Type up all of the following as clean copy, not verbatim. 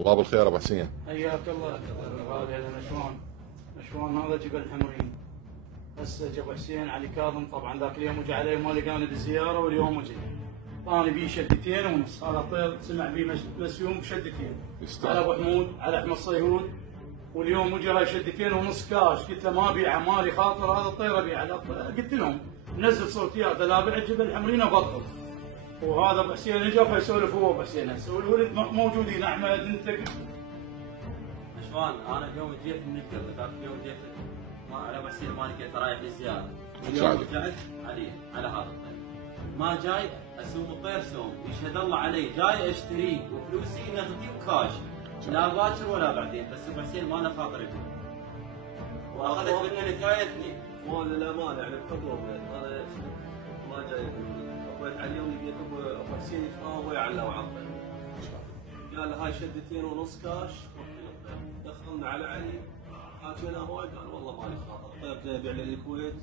الله بالخير ابو حسين. حياك الله. غالي هذا نشوان هذا جبل حمرين. هسه ابو حسين علي كاظم طبعا ذاك اليوم وجا علي ما لقاني بالزياره واليوم وجي. طاني بيه شدتين ونص، هذا طير سمع بيه مسيوم بشدتين. على ابو حمود، على احمد صيهون، واليوم وجا هاي شدتين ونص كاش، قلت له ما ابيعه مالي خاطر هذا الطير ابيعه، قلت لهم نزل صوتيات لا ابيع جبل الحمرين ابطل. وهذا ابو حسين اجى فيسولف هو ابو حسين هسه والولد موجودين احمد انت. نشوان انا اليوم جيت من القبل، ذاك اليوم جيت على ابو حسين ما لقيته رايح للزياره. اليوم رجعت على هذا الطير. ما جاي اسوم الطير سوم، يشهد الله علي جاي اشتريه وفلوسي نقدي وكاش. لا باكر ولا بعدين، بس ابو حسين ما له خاطر يقول. واخذت منه نكايتني. مو للامانه يعني بحضور انا ما جاي اخويت على اليوم لقيت ابو حسين يتفاوض ويا على وعطل. قال هاي شدتين ونص كاش، دخلنا على علي حاكينا هواي، قال والله مالي خاطر، الطير جاي يبيع للكويت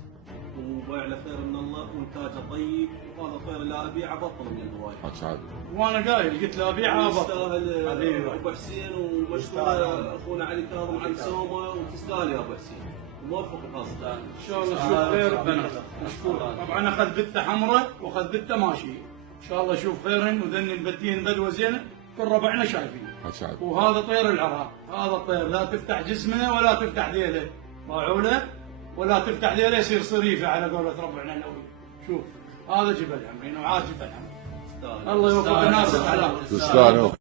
وبيع له خير من الله وانتاجه طيب، وهذا الطير اللي ابيعه بطل من الهوايه. وانا قايل قلت له ابيعه بطل. يستاهل ابو حسين، ومشكور اخونا علي كاظم عن سومه، وتستاهل يا ابو حسين. موفق خاصة ان شاء الله شوف خير بنا مشكور. طبعا اخذ بته حمراء واخذ بته ماشي، ان شاء الله شوف خيرن وذني البتين بدوه زينه كل ربعنا شايفين. وهذا طير العراق، هذا الطير لا تفتح جسمه ولا تفتح ذيله، ضاعوا له ولا تفتح ذيله يصير صريفه على قولة ربعنا الاول. شوف هذا جبل حمرين وعاد جبل حمرين. الله يوفق الناس الحلال.